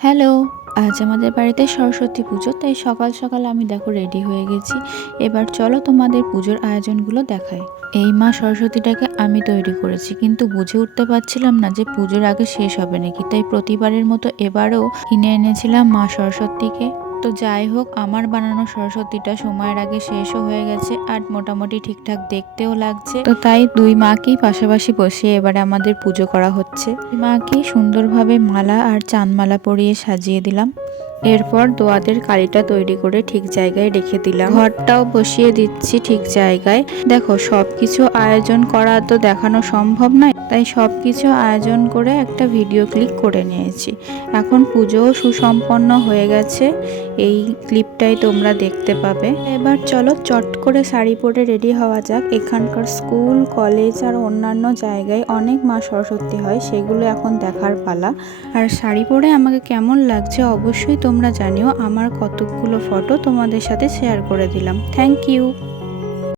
Hello, আজ আমাদের বাড়িতে সরস্বতী পুজো, তাই সকাল সকাল আমি দেখো রেডি হয়ে গেছি। এবার চলো তোমাদের পুজোর আয়োজনগুলো দেখাই। এই মা সরস্বতীটাকে আমি তৈরি করেছি, কিন্তু বুঝে উঠতে পারছিলাম না যে পুজোর আগে শেষ হবে নাকি, তাই প্রতিবারের মতো এবারও কিনে এনেছিলাম মা সরস্বতীকে। তো যাই হোক, আমার বানানো সরস্বতীটা সময়ের আগে শেষও হয়ে গেছে আর মোটামুটি ঠিকঠাক দেখতেও লাগছে। তো তাই দুই মাকেই পাশাপাশি বসিয়ে এবারে আমাদের পুজো করা হচ্ছে। মাকে সুন্দরভাবে মালা আর চাঁদমালা পরিয়ে সাজিয়ে দিলাম। এরপর দোয়াদের কালিটা তৈরি করে ঠিক জায়গায় রেখে দিলাম। ঘরটাও বসিয়ে দিচ্ছি ঠিক জায়গায়। দেখো, সবকিছু আয়োজন করা তো দেখানো সম্ভব নয়, তাই সবকিছু আয়োজন করে একটা ভিডিও ক্লিক করে নিয়েছি। এখন পুজোও সুসম্পন্ন হয়ে গেছে, এই ক্লিপটাই তোমরা দেখতে পাবে। এবার চলো চট করে শাড়ি পরে রেডি হওয়া যাক। এখানকার স্কুল, কলেজ আর অন্যান্য জায়গায় অনেক মা সরস্বতী হয়, সেগুলো এখন দেখার পালা। আর শাড়ি পরে আমাকে কেমন লাগছে অবশ্যই তোমরা জানিও। আমার কতগুলো ফটো তোমাদের সাথে শেয়ার করে দিলাম। Thank you.